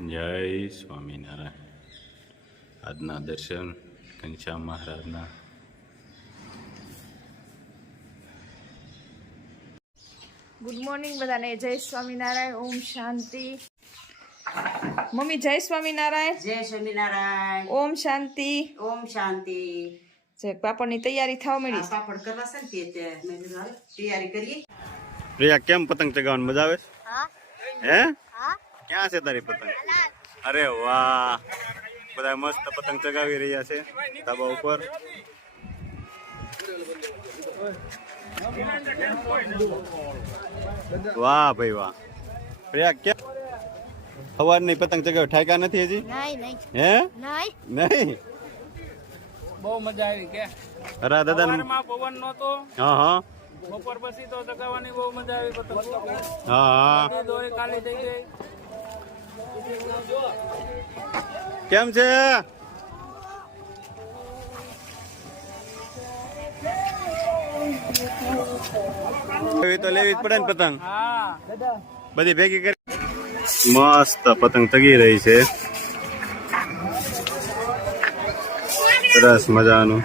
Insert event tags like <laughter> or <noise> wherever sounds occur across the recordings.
જય સ્વામિનારાયણ આજના દર્શન ઘનશ્યામ મહારાજના. ગુડ મોર્નિંગ બધાને જય સ્વામિનારાયણ ઓમ શાંતિ. મમ્મી જય સ્વામિનારાયણ જય સ્વામિનારાયણ ઓમ શાંતિ. ઓમ શાંતિ. જે પાપડની તૈયારી થવા મળી પાપડ કરવા છે ને તે તૈયારી કરીએ. પ્રિયા કેમ પતંગ ચગાવવાની મજા આવે હે? ક્યાં છે તારી પતંગ? અરે વાહ. બધા મસ્ત પતંગ ચગાવી રહ્યા છે ધાબા ઉપર. વાહ ભાઈ વાહ. પ્રિયા કેમ સવારની પતંગ ચગાવી ઠાકા નથી હજી? હે? નહીં નહીં? બહુ મજા આવી કે. અરા દાદા પવન નહોતો. હા હા. બપોર પછી તો ચગાવવાની બહુ મજા આવી પતંગ. હા હા. દોરી ખાલી થઈ ગઈ. કેમ છે? એવી તો લેવી જ પડે ને પતંગ. બધી ભેગી કરી. મસ્ત પતંગ તગી રહી છે. સરસ મજાનું.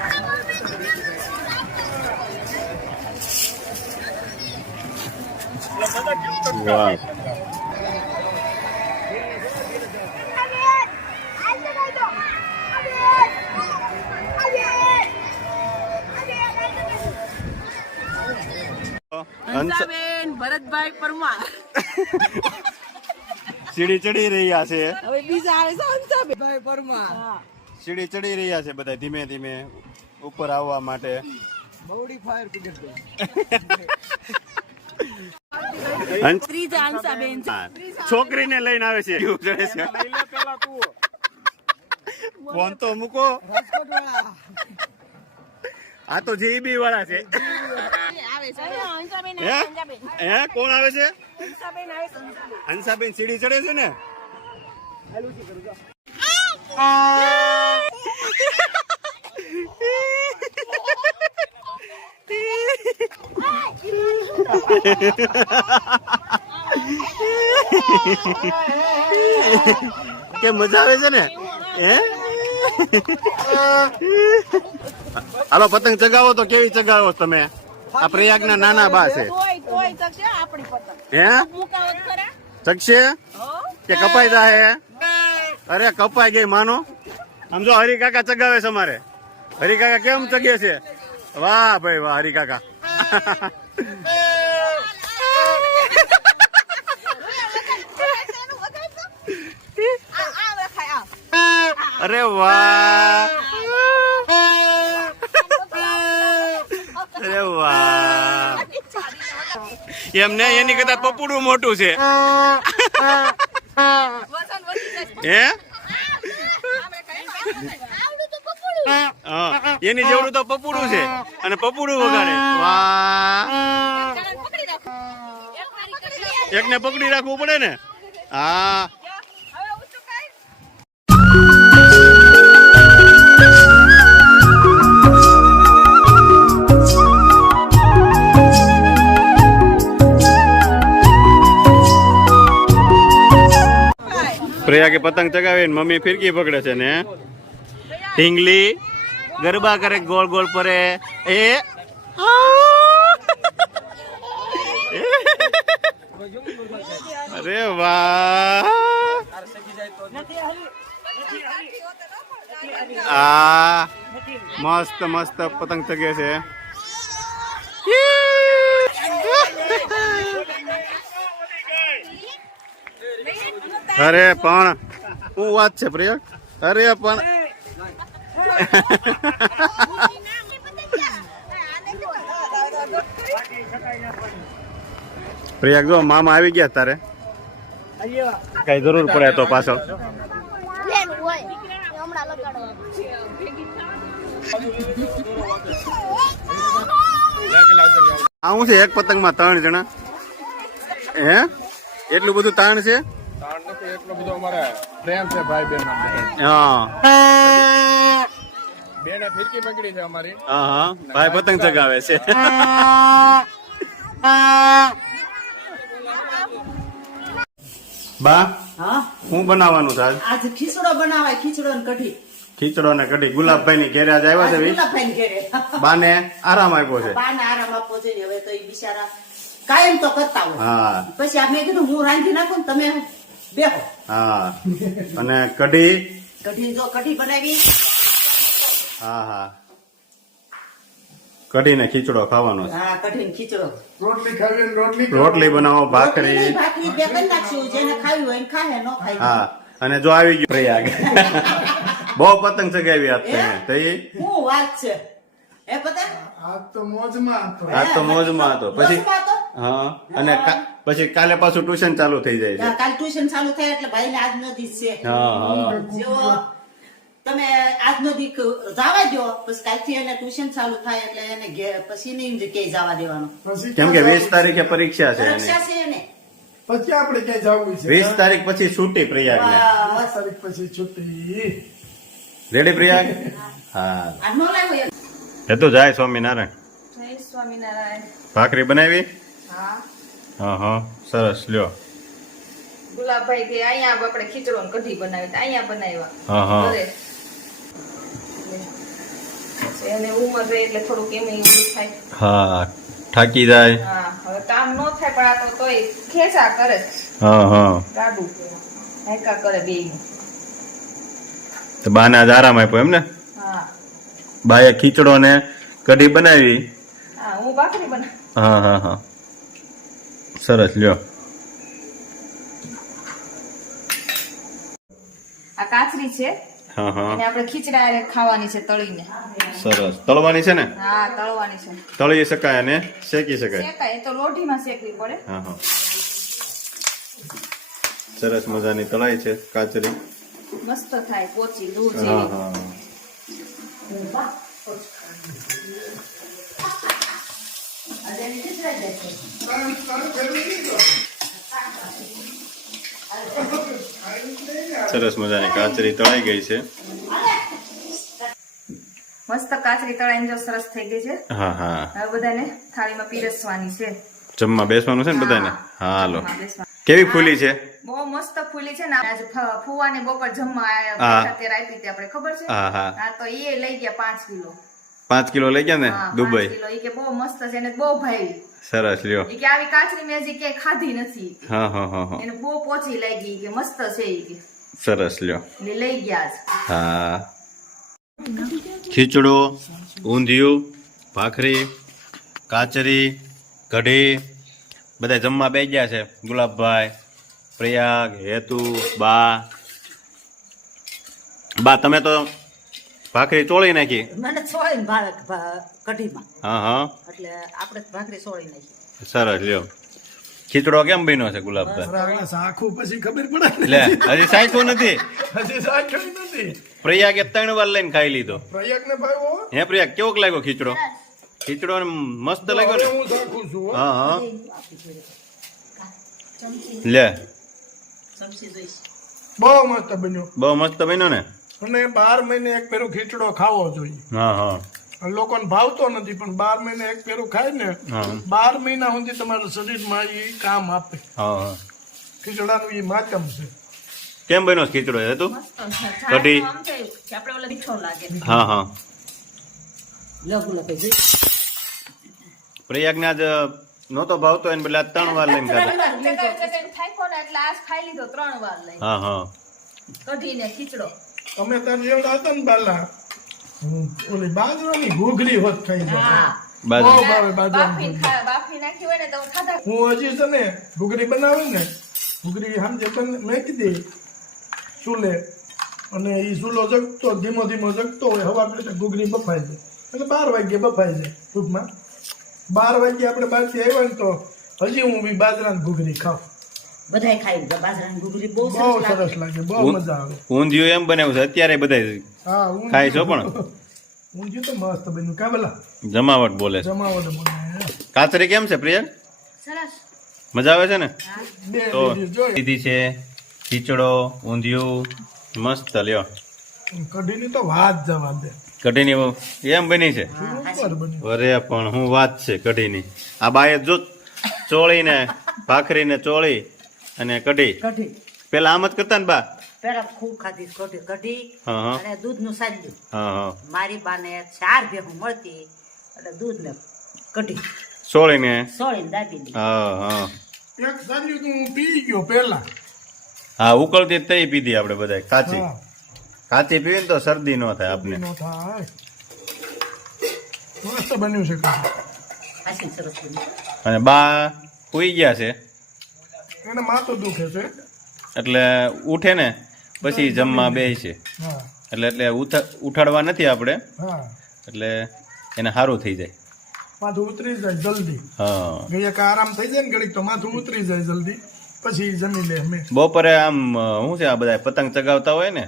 વાહ. હંસ ભરતભાઈ પરમાર. સીડી ચડી રહ્યા છે. હવે બીજા આવે છે હંસાબેન પરમાર. સીડી ચડી રહ્યા છે બધા ધીમે ધીમે ઉપર આવવા માટે. હંસ- ત્રીજા હંસાબેન છોકરીને લઈને આવે છે. એવું જડે છે? પેલા તું. ફોન તો મૂકો. આ તો જીબી વાળા છે. હંસાબેન હે? હે? કોણ આવે છે? હંસાબેન આવે છે હંસાબેન સીડી ચડે છે ને? કે મજા આવે છે ને? હે? હાલો પતંગ ચગાવો તો કેવી ચગાવો તમે? આ પ્રયાગના નાના બા છે. હે? ચગશે કે કપાઈ જાહે? અરે કપાઈ ગઈ માનો. આમ જો હરી ચગાવે છે મારે. હરિકાકા કેમ ચગે છે? વાહ ભાઈ વાહ હરિકાકા. <laughs> અરે વાહ. અરે વાહ. એમ ને એની કરતા પપુડું મોટું છે. હે? હા, એની જેવડું તો પપુડું છે અને પપુડું વગાડે વાહ. એકને પકડી રાખવું પડે ને? હા. પ્રિયા કે પતંગ ચગાવીને મમ્મી ફિરકી પકડે છે ને. ઢીંગલી, ગરબા કરે, ગોળ ગોળ ફરે. એ. અરે વાહ. મસ્ત મસ્ત પતંગ ચગે છે. અરે પણ શું વાત છે પ્રયોગ અરે પણ. પ્રયાગ જો મામા આવી ગયા તારે. કઈ જરૂર પડે તો પાછો આવું છે? એક પતંગમાં ત્રણ જણા. હે? એટલું બધું તાણ છે? એટલો બધો અમારે પ્રેમ છે ભાઈ બેન હા. બેને ફિરકી પકડી છે અમારી. હા હા. ભાઈ પતંગ ચગાવે છે. બા હા? શું બનાવવાનું છે આજ? આજ ખીચડો બનાવાય ખીચડો ને કઢી. ખીચડો ને કઢી. ગુલાબભાઈ ની ઘેરે આજ આવ્યા છે? ગુલાબભાઈને ઘેરે. બાને આરામ આપ્યો છે. બાને આરામ આપવો જોઈએ હવે તો એ બિચારા કાયમ તો કરતા હોય. હા. પછી આ મેં કીધું હું રાંધી નાખું ને તમે બેહો. હા. અને કઢી? કઢી જો કઢી બનાવી. હા હા. કઢી ને ખીચડો ખાવાનો છે. હા કઢી ને ખીચડો. રોટલી ખાવી રોટલી રોટલી બનાવો ભાખરી. ભાખરી બે કરી નાખશું જેને ખાવી હોય ખાય ન ખાય. હા. અને જો આવી ગયો. પ્રયાગ <laughs> બહુ પતંગ ચગાવી આજ તમે તો એ શું વાત છે. એ પતા આજ તો મોજમાં હતો. આજ તો મોજમાં હતો. પછી હા. અને પછી કાલે પાછું ટ્યુશન ચાલુ થઈ જાય છે. કાલ ટ્યુશન ચાલુ થાય એટલે ભાઈ ને આજનો દિવસ છે જો તમે આજનો દીક જવા દો પછી કાલથી એને ટ્યુશન ચાલુ થાય એટલે એને પછી નહીં જગ્યાએ જવા દેવાનું. કેમ કે વીસ તારીખે પરીક્ષા છે પરીક્ષા છે એને. પછી આપણે ક્યાંય જવું છે? વીસ તારીખ પછી છૂટી પ્રયાગ ને વીસ તારીખ પછી છૂટી. રેડી પ્રયાગ હા. એ તો જાય સ્વામિનારાયણ. જય સ્વામિનારાયણ. ભાખરી બનાવી? હા. હા હા સરસ લ્યો. ગુલાબભાઈ કે અહીંયા આપણે ખીચડો ને કઢી બનાવી. અહીંયા બનાવ્યા. હા હા. એને ઉંમર રહે એટલે થોડુંક એમ એવું થાય. હા થાકી જાય. હા હવે કામ નો થાય પણ આ તો તોય ખેંચા કરે. હા હા. ગાડું. હેકા કરે બે તો બાના જ આરામ આપ્યો એમ ને બાએ ખીચડો ને કઢી બનાવી. હા હું હા સરસ લ્યો. આ કાચરી છે. હા હા. અને આપણે ખીચડા ખાવાની છે તળીને. સરસ. તળવાની છે ને? હા તળવાની છે. તળી શકાય અને શેકી શકાય. શેકાય એ તો લોઢીમાં શેકવી પડે. હા હા. સરસ મજાની તળાઈ છે કાચરી. મસ્ત થાય પોચી દૂધ હા. હા સરસ મજાની કાચરી તળાઈ ગઈ છે મસ્ત કાચરી તળાઈને જો સરસ થઈ ગઈ છે હા હા હવે બધાને થાળીમાં પીરસવાની છે જમવા બેસવાનું છે ને બધાને હાલો બેસવાનું. કેવી ફૂલી છે? બહુ મસ્ત ફૂલી છે ને. આજે ફુવા ને બપોર જમવા. આયા આપી હતી આપણે ખબર છે? હા તો એ લઈ ગયા પાંચ કિલો. પાંચ કિલો લઈ ગયા ને? દુબઈ. કિલો. એ કે બહુ મસ્ત છે ને બહુ ભાઈ. સરસ લ્યો. કે આવી કાચરી મેં હજી ક્યાંય ખાધી નથી. હા હા હા એને બહુ પોચી લાગી ગઈ કે મસ્ત છે એ કે. સરસ લ્યો. ને લઈ ગયા છે હા. ખીચડો ઊંધિયું ભાખરી કાચરી કઢી બધા જમવા બે ગયા છે. ગુલાબભાઈ પ્રયાગ હેતુ બા. બા તમે તો ભાખરી ચોળી નાખી? મને ચોળી બાળક કઢીમાં. હા હા. એટલે આપણે ભાખરી ચોળી નાખી. સરસ લ્યો. ખીચડો કેમ બન્યો છે ગુલાબભાઈ? સાખું પછી ખબર પડે લે હજી સાચું નથી. હજી સાખ્યું નથી. પ્રયાગે ત્રણ વાર લઈને ખાઈ લીધો. પ્રયાગ ને ભાઈ હો હે પ્રયાગ કેવો લાગ્યો ખીચડો? ખીચડો મસ્ત લાગ્યો ને. હું સાખું છું હા. હા લે. બહુ મસ્ત બન્યો. બહુ મસ્ત બન્યો ને? અને બાર મહિને એક પેરું ખીચડો ખાવો જોઈએ. હા હા. લોકોને ભાવતો નથી પણ બાર મહિને એક પેરું ખાય ને બાર મહિના સુધી તમારા શરીરમાં એ કામ આપે. હા હા. ખીચડાનું એ માધ્યમ છે. કેમ બન્યો ખીચડો? એ તું કઢી. હા હા. લઘુ જ નહોતો ભાવતો એને બદલે ત્રણ વાર લઈને ખાધા. એટલે આજ ખાઈ લીધો ત્રણ વાર લઈ હા હા. કઢીને ખીચડો. તમે તાર જેવડા હતા ને બાલા ઓલી બાજરાની ઘૂઘરી હોત ખાઈ જાય હા. બાજુ બહુ ભાવે બાજરાની બાફી નાખી હોય ને તો ખાધા. હું હજી છે ને ઘૂઘરી બનાવે ને ઘૂઘરી સમજે નાખી દે ચૂલે. અને એ ચૂલો જગતો ધીમો ધીમો જગતો હોય હવા એટલે ઘૂઘરી બફાઈ જાય એટલે બાર વાગ્યે બફાય જાય ટૂંકમાં. બાર વાગ્યે આપણે બહારથી આવ્યા ને તો હજી હું બી બાજરાની ઘૂઘરી ખાઉં. બધાય ખાઈ બાજરાની ઘૂઘરી બહુ બહુ સરસ લાગે. બહુ મજા આવે. ઊંધિયું એમ બનાવ્યું છે અત્યારે બધા ખાય છો પણ? ઊંધિયું તો મસ્ત બન્યું. કા ભલા? જમાવટ બોલે જમાવટ કેમ છે સરસ. મજા આવે છે ને? તો ડીશ છે ખીચડો ઊંધિયું મસ્ત લ્યો. કઢીની તો વાત જવા દે. કઢીની એમ બની છે? અરે પણ હું વાત છે કઢીની. આ બાએ જો ચોળીને ભાખરીને ચોળી અને કઢી. કઢી. પેલા આમ જ કરતા ને બા? પેલા ખૂબ ખાધી કઢી. કઢી અને દૂધનું મારી બાને ચાર ભેગું મળતી એટલે કઢી. હા હા. એક સાંજે તો હું પી ગયો પેલા હા ઉકળતી જ તઈ પીધી આપણે બધા કાચી કાચી પીવી ને તો શરદી ન થાય આપને. નો થાય. મસ્ત બન્યું છે અને બા સુઈ ગયા છે. એને માથું દુખે છે. એટલે ઉઠે ને પછી જમવા બે છે. એટલે એટલે ઉઠ- ઉઠાડવા નથી આપણે. એટલે એને સારું થઈ જાય. માથું ઉતરી જાય જલ્દી. હા. આરામ થઈ જાય ને ઘડીક તો માથું ઉતરી જાય જલ્દી. પછી જમી લે અમે બપોરે આમ શું છે આ બધા પતંગ ચગાવતા હોય ને?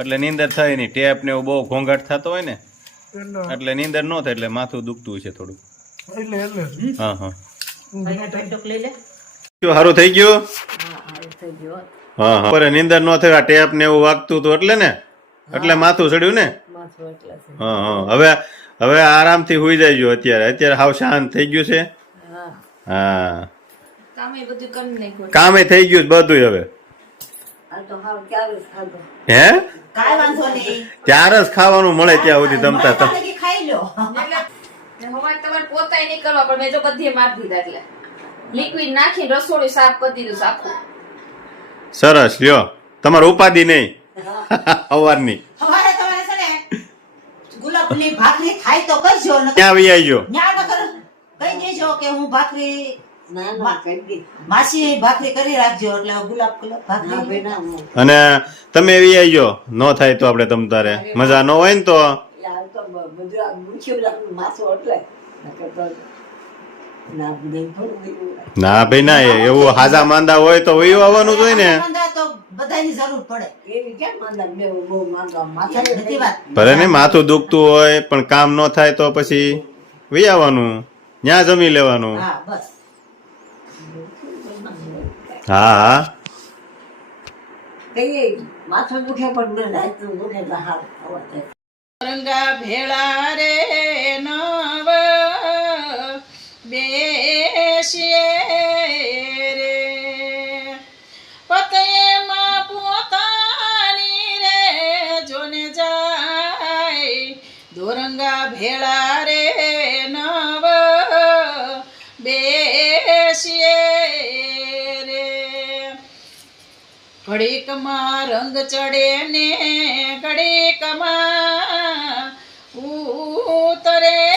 એટલે નીંદર થાય નહીં. ટેપ ને એવું બહુ ઘોંઘાટ થતો હોય ને એટલે નીંદર ન થાય એટલે માથું દુખતું છે થોડું. એટલે એટલે હા હા. અહીંયા ઠંડક લઈ લે. શું સારું થઈ ગયું? હા હા એ થઈ ગયો. હા હા. બપોરે નીંદર ન થાય આ ટેપ ને એવું વાગતું હતું એટલે ને? એટલે માથું ચડ્યું ને? હા હા. હવે હવે આરામથી હુઈ જાય અત્યારે. અત્યારે હાવ શાંત થઈ ગયું છે. હા. હા. કામે થઈ ગયું બધું હવે. આ તો હાવ ક્યારે જ ખાધો. હે? ત્યારે જ ખાવાનું મળે ત્યાં સુધી તમતા તમ ખાઈ લો. એટલે હવારે તમારે પોતાય નહીં કરવા પણ મેં જો બધી મારી દીધા એટલે. લિક્વિડ નાખીને રસોડું સાફ કરી દીધું છે આખું. સરસ લ્યો. તમારે ઉપાધિ નહીં. અવારની અમારે તમારે છે ને ગુલાબની ભાખરી થાય તો કહેજો ને ત્યાં આવી આવજો દેજો કે હું ભાખરી માસી ભાખરી કરી રાખજો એટલે ગુલાબ ગુલાબ ભાખરી અને તમે એવી આવજો ન થાય તો આપણે તમ તારે. મજા ન હોય ને તો? ના ભાઈ ના એવું હાજા માંદા હોય તો વયું આવવાનું જ હોય ને મંદા તો બધાની જરૂર પડે. નથી. વાત. ભલે ને માથું દુખતું હોય પણ કામ ન થાય તો પછી વહી આવવાનું. ત્યાં જમી લેવાનું. બસ. હા હા. બહાર ભેળા રે ઘડીકમાં રંગ ચડે ને ઘડીકમાં ઉતરે